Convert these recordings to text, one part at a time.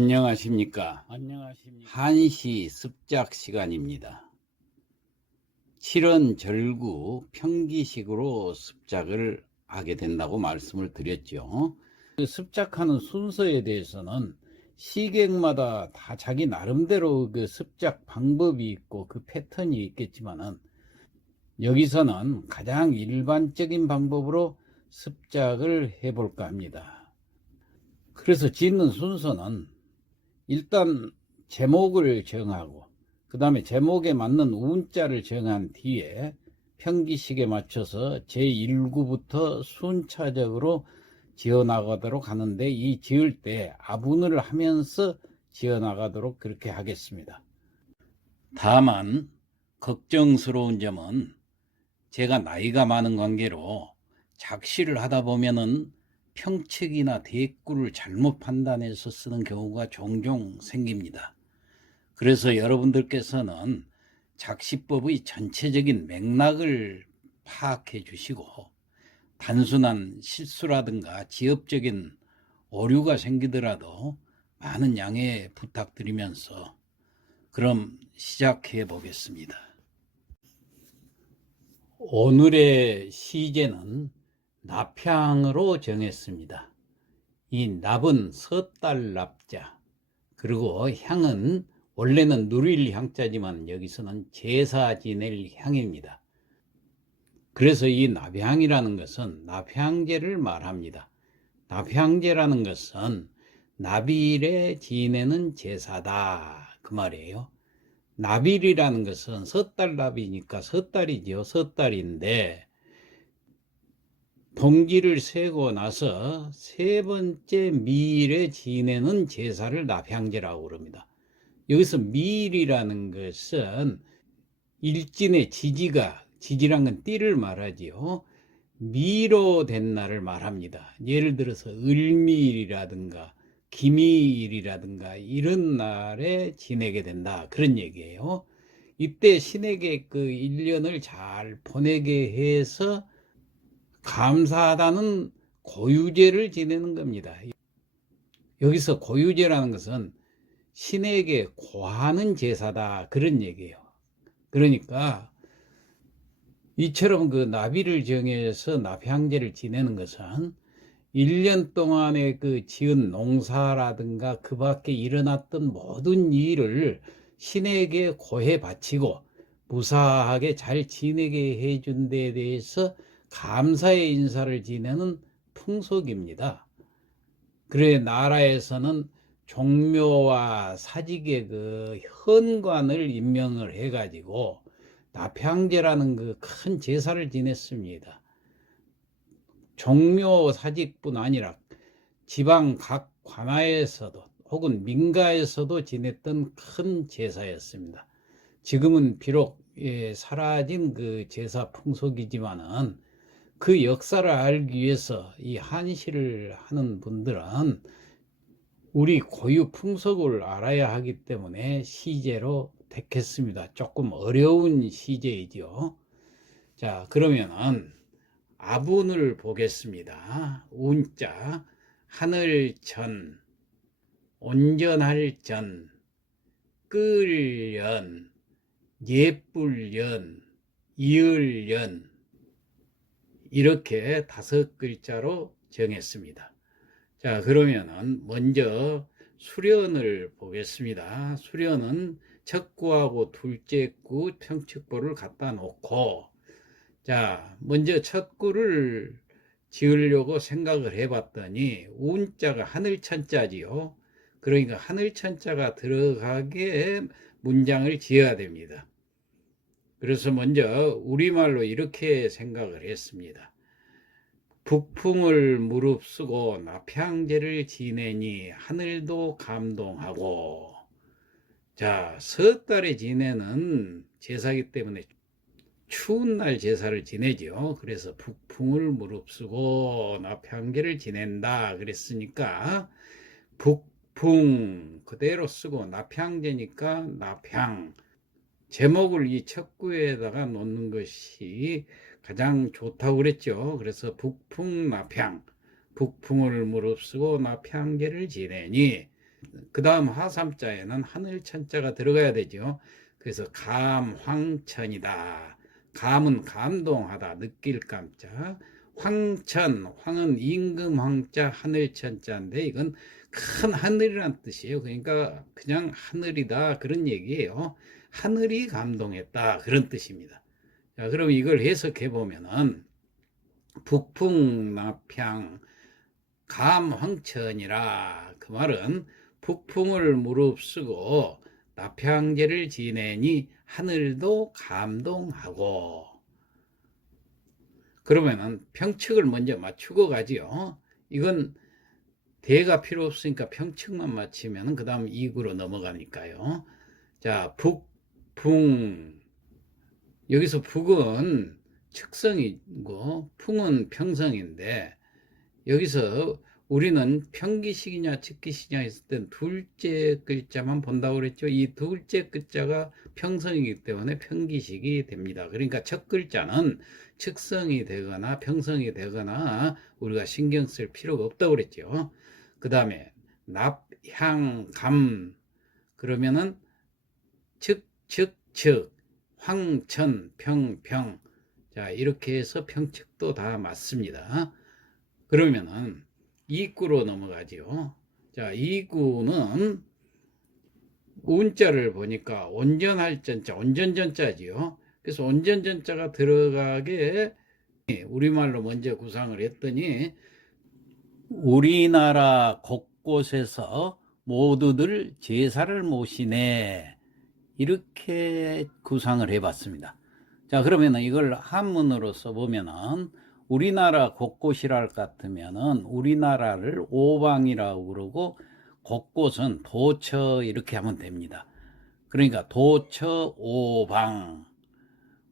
안녕하십니까. 한시 습작 시간입니다. 7원 절구 평기식으로 습작을 하게 된다고 말씀을 드렸죠. 그 습작하는 순서에 대해서는 시객마다 다 자기 나름대로 그 습작 방법이 있고 그 패턴이 있겠지만은 여기서는 가장 일반적인 방법으로 습작을 해볼까 합니다. 그래서 짓는 순서는 일단 제목을 정하고 그 다음에 제목에 맞는 운자를 정한 뒤에 평기식에 맞춰서 제1구부터 순차적으로 지어나가도록 하는데, 이 지을 때 아분을 하면서 지어나가도록 그렇게 하겠습니다. 다만 걱정스러운 점은 제가 나이가 많은 관계로 작시를 하다 보면은 평책이나 대꾸를 잘못 판단해서 쓰는 경우가 종종 생깁니다. 그래서 여러분들께서는 작시법의 전체적인 맥락을 파악해 주시고 단순한 실수라든가 지엽적인 오류가 생기더라도 많은 양해 부탁드리면서 그럼 시작해 보겠습니다. 오늘의 시제는 납향으로 정했습니다. 이 납은 섣달 납자, 그리고 향은 원래는 누릴 향자지만 여기서는 제사 지낼 향입니다. 그래서 이 납향이라는 것은 납향제를 말합니다. 납향제라는 것은 납일에 지내는 제사다, 그 말이에요. 납일이라는 것은 섣달납이니까 섣달이지요. 섣달인데 동기를 세고 나서 세 번째 미일에 지내는 제사를 납향제라고 그럽니다. 여기서 미일이라는 것은 일진의 지지란 건 띠를 말하지요. 미로 된 날을 말합니다. 예를 들어서 을미일이라든가 기미일이라든가 이런 날에 지내게 된다, 그런 얘기예요. 이때 신에게 그 1년을 잘 보내게 해서 감사하다는 고유제를 지내는 겁니다. 여기서 고유제라는 것은 신에게 고하는 제사다, 그런 얘기예요. 그러니까 이처럼 그 나비를 정해서 납향제를 지내는 것은 1년 동안에 그 지은 농사라든가 그 밖에 일어났던 모든 일을 신에게 고해 바치고 무사하게 잘 지내게 해준 데에 대해서 감사의 인사를 지내는 풍속입니다. 그래 나라에서는 종묘와 사직의 그 현관을 임명을 해가지고 납향제라는 그 큰 제사를 지냈습니다. 종묘 사직뿐 아니라 지방 각 관아에서도 혹은 민가에서도 지냈던 큰 제사였습니다. 지금은 비록 사라진 그 제사 풍속이지만은 그 역사를 알기 위해서 이 한시를 하는 분들은 우리 고유 풍속을 알아야 하기 때문에 시제로 택했습니다. 조금 어려운 시제이죠. 자, 그러면은 아분을 보겠습니다. 운자, 하늘천, 온전할 전, 끌연, 예뿔연, 이을연, 이렇게 5글자로 정했습니다. 자, 그러면은 먼저 수련을 보겠습니다. 수련은 첫 구하고 둘째 구 평측보를 갖다 놓고, 자, 먼저 첫 구를 지으려고 생각을 해봤더니 운자가 하늘천자지요. 그러니까 하늘천자가 들어가게 문장을 지어야 됩니다. 그래서 먼저 우리말로 이렇게 생각을 했습니다. 북풍을 무릅쓰고 납향제를 지내니 하늘도 감동하고. 자, 섣달에 지내는 제사이기 때문에 추운 날 제사를 지내죠. 그래서 북풍을 무릅쓰고 납향제를 지낸다 그랬으니까 북풍 그대로 쓰고 납향제니까 납향, 제목을 이 첫 구에다가 놓는 것이 가장 좋다고 그랬죠. 그래서 북풍 납향, 북풍을 무릅쓰고 납향제를 지내니, 그 다음 하삼자에는 하늘천자가 들어가야 되죠. 그래서 감황천이다. 감은 감동하다, 느낄 감자. 황천, 황은 임금 황자, 하늘천자인데 이건 큰 하늘이란 뜻이에요. 그러니까 그냥 하늘이다 그런 얘기예요. 하늘이 감동했다 그런 뜻입니다. 자, 그럼 이걸 해석해 보면은 북풍납향 감황천이라, 그 말은 북풍을 무릅쓰고 납향제를 지내니 하늘도 감동하고. 그러면은 평측을 먼저 맞추고 가지요. 이건 대가 필요 없으니까 평측만 맞추면 그 다음 이구로 넘어가니까요. 자, 북풍, 여기서 북은 측성이고 풍은 평성인데, 여기서 우리는 평기식이냐 측기식이냐 했을 땐 둘째 글자만 본다고 그랬죠. 이 둘째 글자가 평성이기 때문에 평기식이 됩니다. 그러니까 첫 글자는 측성이 되거나 평성이 되거나 우리가 신경 쓸 필요가 없다고 그랬죠. 그 다음에 납, 향, 감, 그러면은 측, 황천, 평. 자, 이렇게 해서 평측도 다 맞습니다. 그러면은 이구로 넘어가지요. 자, 이구는 운자를 보니까 온전할 전자, 온전전자지요. 그래서 온전전자가 들어가게 우리말로 먼저 구상을 했더니 우리나라 곳곳에서 모두들 제사를 모시네, 이렇게 구상을 해봤습니다. 자, 그러면 이걸 한문으로 써보면은 우리나라 곳곳이랄 것 같으면은 우리나라를 오방이라고 그러고 곳곳은 도처 이렇게 하면 됩니다. 그러니까 도처 오방,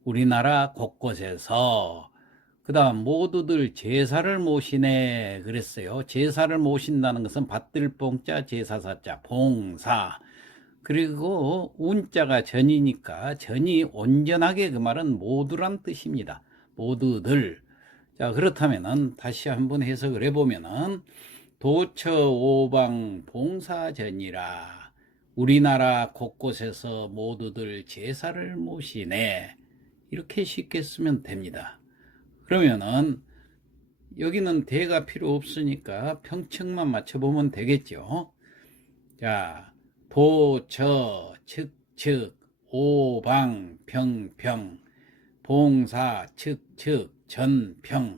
우리나라 곳곳에서. 그 다음 모두들 제사를 모시네 그랬어요. 제사를 모신다는 것은 받들 봉자 제사사자 봉사, 그리고 운자가 전이니까 전이 온전하게, 그 말은 모두란 뜻입니다. 모두들. 자, 그렇다면은 다시 한번 해석을 해보면은 도처 오방 봉사전이라, 우리나라 곳곳에서 모두들 제사를 모시네, 이렇게 쉽게 쓰면 됩니다. 그러면은 여기는 대가 필요 없으니까 평측만 맞춰보면 되겠죠. 자, 도처, 측, 오방, 평, 봉사, 측, 전평.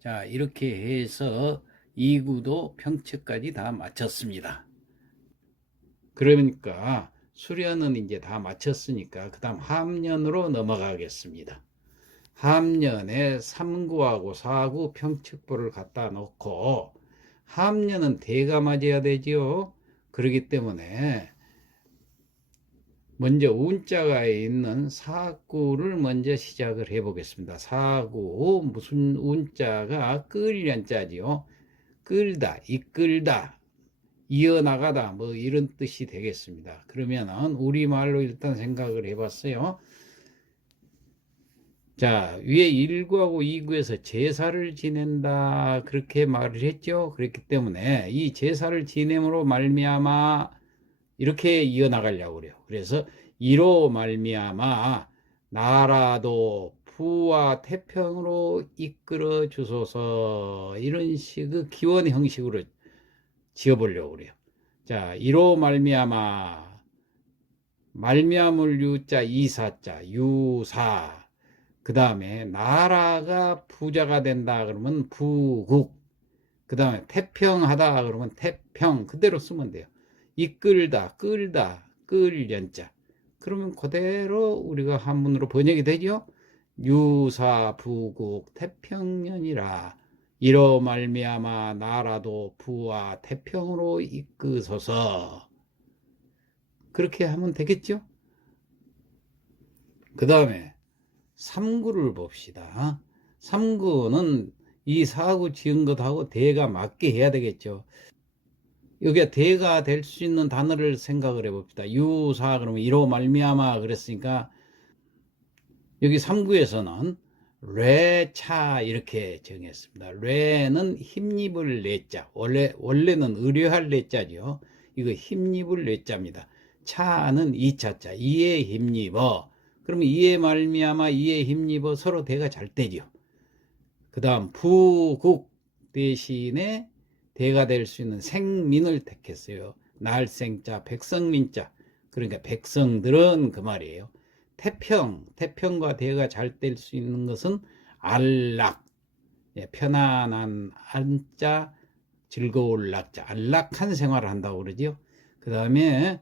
자, 이렇게 해서 이구도 평측까지 다 마쳤습니다. 그러니까 수련은 이제 다 마쳤으니까 그 다음 함년으로 넘어가겠습니다. 함년에 3구하고 4구 평측부를 갖다 놓고, 함년은 대가 맞아야 되지요. 그렇기 때문에 먼저 운자가 있는 4구를 먼저 시작을 해 보겠습니다. 4구, 무슨 운자가 끌련자지요. 끌다, 이끌다, 이어나가다, 뭐 이런 뜻이 되겠습니다. 그러면은 우리말로 일단 생각을 해봤어요. 자, 위에 1구하고 2구에서 제사를 지낸다 그렇게 말을 했죠. 그렇기 때문에 이 제사를 지냄으로 말미암아 이렇게 이어나가려고 그래요. 그래서 이로 말미암아 나라도 부와 태평으로 이끌어 주소서, 이런 식의 기원 형식으로 지어보려고 그래요. 자, 이로 말미암아, 말미암을 유자 이사자 유사, 그 다음에 나라가 부자가 된다 그러면 부국, 그 다음에 태평하다 그러면 태평, 그대로 쓰면 돼요. 이끌다, 끌다, 끌연자. 그러면 그대로 우리가 한문으로 번역이 되죠. 유사 부국 태평년이라, 이로 말미암아 나라도 부와 태평으로 이끄소서, 그렇게 하면 되겠죠. 그 다음에 3구를 봅시다. 3구는 이 4구 지은 것하고 대가 맞게 해야 되겠죠. 여기가 대가 될 수 있는 단어를 생각을 해봅시다. 유사 그러면 이로 말미암아 그랬으니까 여기 3구에서는 뢰차 이렇게 정했습니다. 뢰는 힘입을 내자, 원래는 의뢰할 내자죠. 이거 힘입을 뇌자입니다. 차는 2차자, 이에 힘입어. 그러면 이에 말미암아 이에 힘입어 서로 대가 잘 되죠. 그 다음 부국 대신에 대가 될 수 있는 생민을 택했어요. 날생자, 백성민자. 그러니까 백성들은 그 말이에요. 태평과 대가 잘 될 수 있는 것은 안락, 편안한 안자, 즐거울 낙자, 안락한 생활을 한다고 그러죠. 그 다음에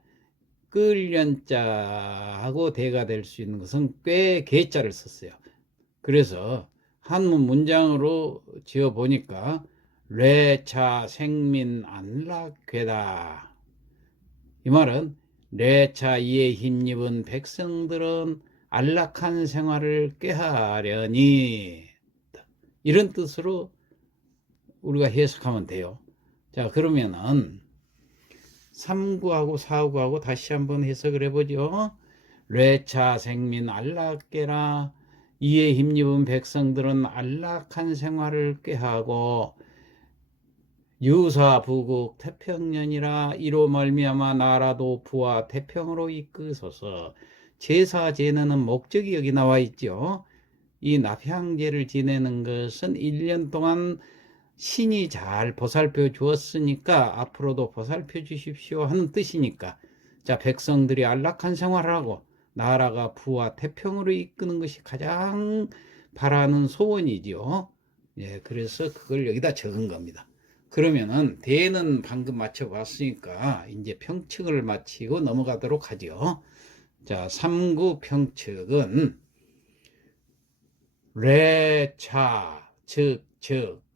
끌연자하고 대가 될 수 있는 것은 꽤 개자를 썼어요. 그래서 한문 문장으로 지어 보니까 례차 생민 안락괴다. 이 말은 례차 이에 힘입은 백성들은 안락한 생활을 꾀하려니, 이런 뜻으로 우리가 해석하면 돼요. 자, 그러면은 3구하고 4구하고 다시 한번 해석을 해보죠. 례차 생민 안락괴라. 이에 힘입은 백성들은 안락한 생활을 꾀하고 유사 부국 태평년이라 이로 말미암아 나라도 부와 태평으로 이끄소서. 제사 지내는 목적이 여기 나와 있죠. 이 납향제를 지내는 것은 1년 동안 신이 잘 보살펴 주었으니까 앞으로도 보살펴 주십시오 하는 뜻이니까, 자, 백성들이 안락한 생활을 하고 나라가 부와 태평으로 이끄는 것이 가장 바라는 소원이지요. 예, 그래서 그걸 여기다 적은 겁니다. 그러면은 대는 방금 맞춰봤으니까 이제 평측을 마치고 넘어가도록 하죠. 자, 3구 평측은 례차 즉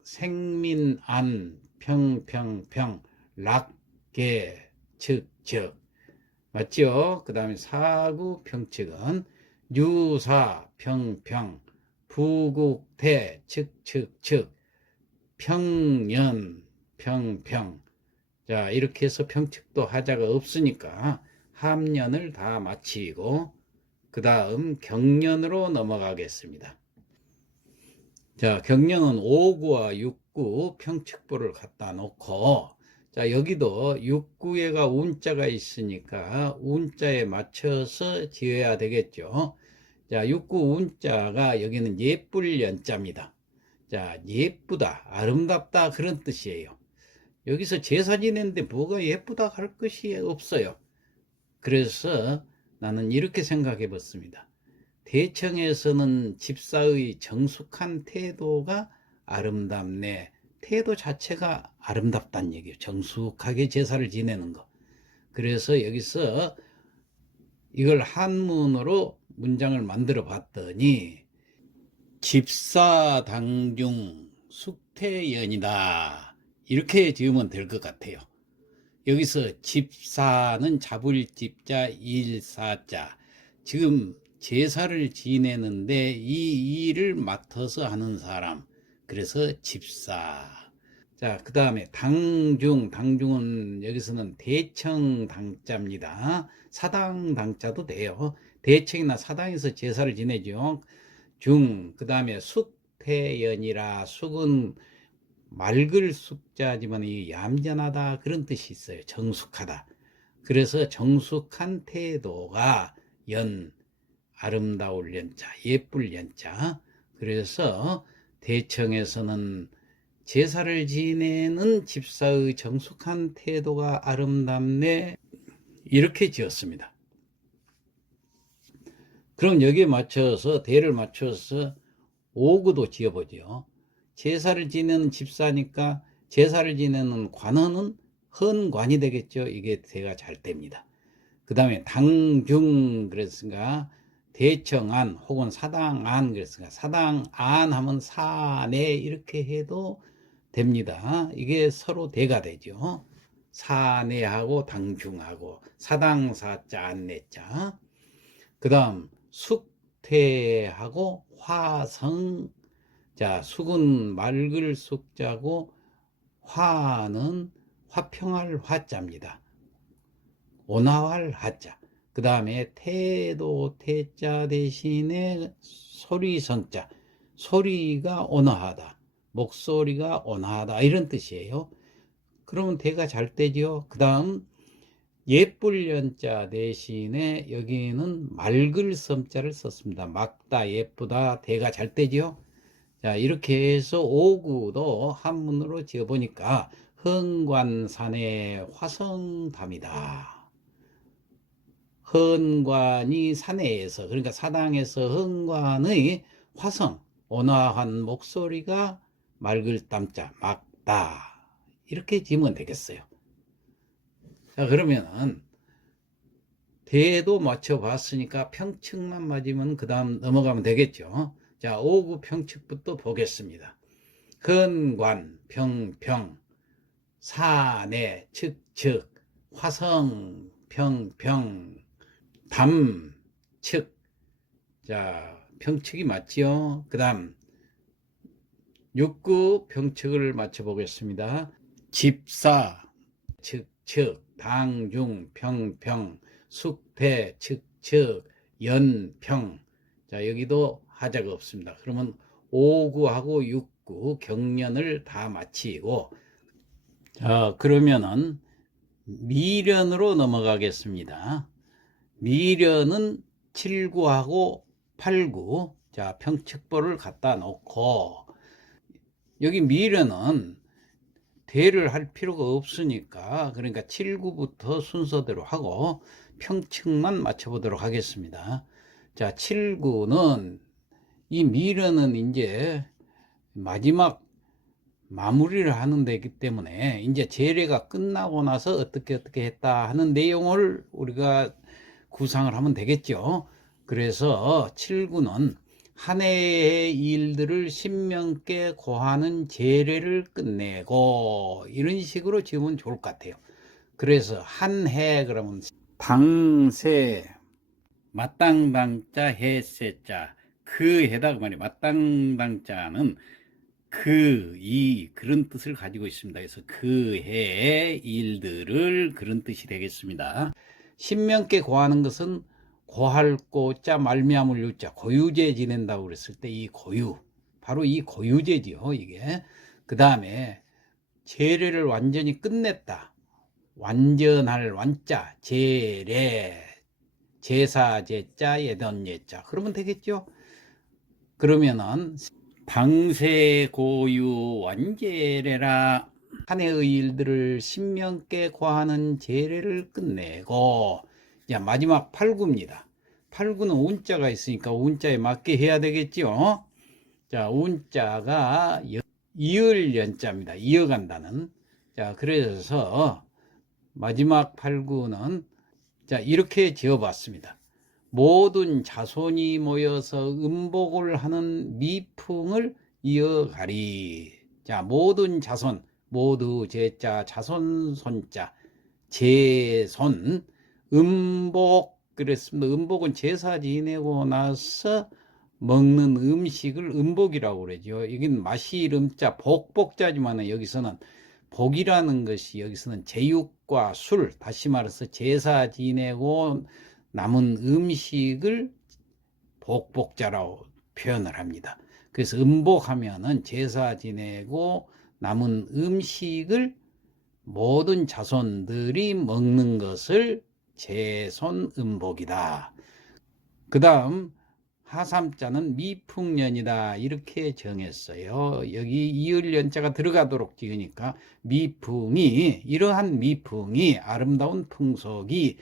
생민안 평평평 락계 즉 맞죠? 그 다음에 4구 평측은 유사 평평 부국대 즉 평년 평평. 자, 이렇게 해서 평측도 하자가 없으니까 함년을 다 마치고 그 다음 경년으로 넘어가겠습니다. 자, 경년은 5구와 6구 평측부를 갖다 놓고, 자, 여기도 6구에가 운자가 있으니까 운자에 맞춰서 지어야 되겠죠. 자, 6구 운자가 여기는 예쁠 연자입니다. 자, 예쁘다, 아름답다 그런 뜻이에요. 여기서 제사 지내는데 뭐가 예쁘다 할 것이 없어요. 그래서 나는 이렇게 생각해 봤습니다. 대청에서는 집사의 정숙한 태도가 아름답네. 태도 자체가 아름답다는 얘기예요. 정숙하게 제사를 지내는 거. 그래서 여기서 이걸 한문으로 문장을 만들어 봤더니 집사당중 숙태연이다, 이렇게 지으면 될 것 같아요. 여기서 집사는 잡을 집자 일사자, 지금 제사를 지내는데 이 일을 맡아서 하는 사람, 그래서 집사. 자, 그 다음에 당중은 여기서는 대청 당자입니다. 사당 당자도 돼요. 대청이나 사당에서 제사를 지내죠. 그 다음에 숙태연이라, 숙은 맑을 숙자지만 이 얌전하다 그런 뜻이 있어요. 정숙하다. 그래서 정숙한 태도가 아름다울 연자, 예쁠 연자. 그래서 대청에서는 제사를 지내는 집사의 정숙한 태도가 아름답네, 이렇게 지었습니다. 그럼 여기에 맞춰서 대를 맞춰서 5구도 지어보죠. 제사를 지내는 집사니까 제사를 지내는 관원은 헌관이 되겠죠. 이게 대가 잘 됩니다. 그 다음에 당중 그랬으니까 대청안 혹은 사당안 그랬으니까 사당안 하면 사내 이렇게 해도 됩니다. 이게 서로 대가 되죠. 사내하고 당중하고 사당사자 안내자. 그 다음 숙태하고 화성. 자, 숙은 맑을 숙자고 화는 화평할 화자입니다. 온화할 화자. 그 다음에 태도 태자 대신에 소리성자. 소리가 온화하다, 목소리가 온화하다 이런 뜻이에요. 그러면 대가 잘 되죠. 그 다음 예쁠 연자 대신에 여기는 맑을 섬자를 썼습니다. 맑다, 예쁘다, 대가 잘 되지요. 자, 이렇게 해서 오구도 한문으로 지어보니까 헌관산의 화성담이다. 헌관이 산에서, 그러니까 사당에서 헌관의 화성, 온화한 목소리가 맑을 땀자, 맑다. 이렇게 지으면 되겠어요. 자, 그러면은 대도 맞춰봤으니까 평측만 맞으면 그 다음 넘어가면 되겠죠. 자, 오구 평측부터 보겠습니다. 헌관, 평평, 사내, 측측, 화성, 평평, 담, 측. 자, 평측이 맞지요. 그 다음 육구 평측을 맞춰보겠습니다. 집사, 측측, 당중, 평평, 숙대, 측측, 연평. 자, 여기도 하자가 없습니다. 그러면 5구하고 6구 경련을 다 마치고, 자, 그러면은 미련으로 넘어가겠습니다. 미련은 7구하고 8구, 자, 평측보를 갖다 놓고, 여기 미련은 대를 할 필요가 없으니까, 그러니까 7구부터 순서대로 하고 평측만 맞춰보도록 하겠습니다. 자, 7구는 이 미련은 이제 마지막 마무리를 하는 데이기 때문에 이제 제례가 끝나고 나서 어떻게 했다 하는 내용을 우리가 구상을 하면 되겠죠. 그래서 7구는 한 해의 일들을 신명께 고하는 제례를 끝내고, 이런 식으로 지으면 좋을 것 같아요. 그래서 한 해 그러면 당세, 마땅당자, 해세자, 그 해다 그 말이에요. 마땅당자는 그런 뜻을 가지고 있습니다. 그래서 그 해의 일들을, 그런 뜻이 되겠습니다. 신명께 고하는 것은 고할 고자 말미암을 유자, 고유제 지낸다고 그랬을 때 이 고유, 바로 이 고유제지요. 이게 그 다음에 제례를 완전히 끝냈다, 완전할 완자, 제례, 제사제자, 예던예자, 그러면 되겠죠. 그러면은 당세고유 완제례라, 한 해의 일들을 신명께 고하는 제례를 끝내고, 자, 마지막 8구입니다. 8구는 운자가 있으니까 운자에 맞게 해야 되겠죠. 자, 운자가 이을 연자입니다. 이어간다는. 자, 그래서 마지막 8구는 자, 이렇게 지어봤습니다. 모든 자손이 모여서 음복을 하는 미풍을 이어가리. 자, 모든 자손, 모두 제자, 자손 손자, 제손, 음복, 그랬습니다. 음복은 제사 지내고 나서 먹는 음식을 음복이라고 그러죠. 여긴 마실 음자, 복복자지만 여기서는 복이라는 것이, 여기서는 제육과 술, 다시 말해서 제사 지내고 남은 음식을 복복자라고 표현을 합니다. 그래서 음복하면은 제사 지내고 남은 음식을 모든 자손들이 먹는 것을 제손 음복이다. 그 다음 하삼자는 미풍년이다, 이렇게 정했어요. 여기 이을연자가 들어가도록 지으니까 미풍이, 이러한 미풍이, 아름다운 풍속이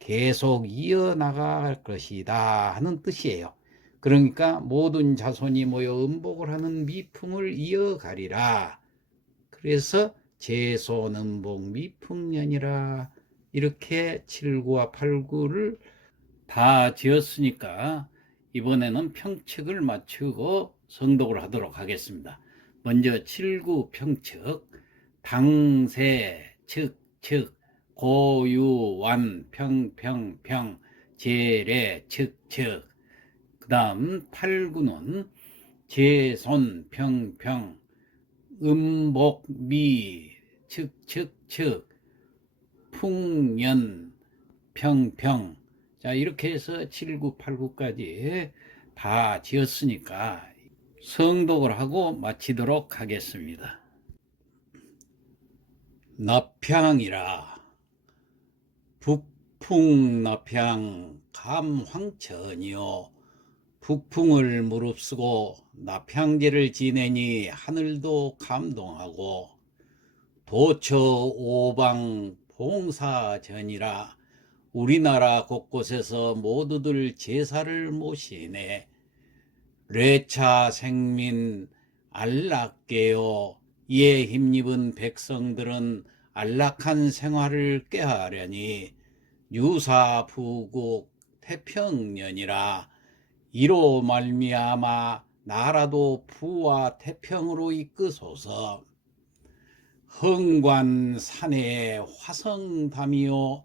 계속 이어나갈 것이다 하는 뜻이에요. 그러니까 모든 자손이 모여 음복을 하는 미풍을 이어가리라. 그래서 제손음복 미풍년이라, 이렇게 7구와 8구를 다 지었으니까 이번에는 평측을 맞추고 성독을 하도록 하겠습니다. 먼저 7구 평측, 당세, 측측, 고유완, 평평평, 제례, 측측. 그 다음 8구는 제손, 평평, 음복, 미, 측측측, 풍년, 평평. 자, 이렇게 해서 7구, 8구까지 다 지었으니까 성독을 하고 마치도록 하겠습니다. 납향이라, 북풍납향 감황천이요. 북풍을 무릅쓰고 납향제를 지내니 하늘도 감동하고 도처 오방 봉사전이라 우리나라 곳곳에서 모두들 제사를 모시네. 례차 생민 안락계요. 이에 힘입은 백성들은 안락한 생활을 꾀하려니 유사부국 태평년이라 이로 말미암아 나라도 부와 태평으로 이끄소서. 흥관산의 화성담이요.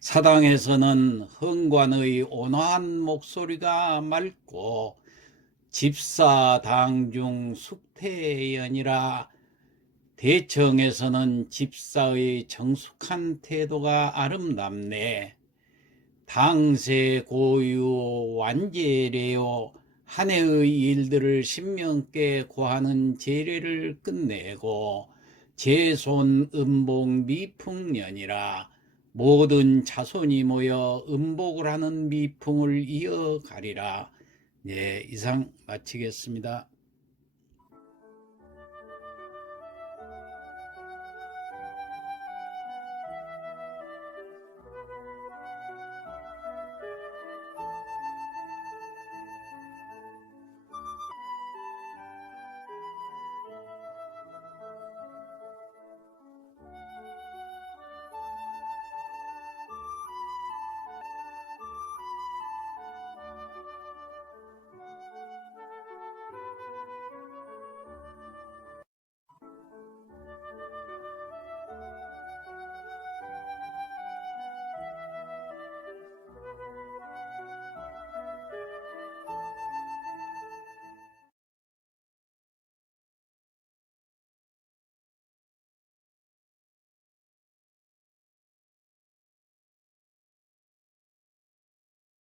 사당에서는 흥관의 온화한 목소리가 맑고 집사당중 숙태연이라 대청에서는 집사의 정숙한 태도가 아름답네. 당세 고유 완제례요. 한 해의 일들을 신명께 고하는 제례를 끝내고 제손 음복 미풍년이라 모든 자손이 모여 음복을 하는 미풍을 이어가리라. 네, 이상 마치겠습니다.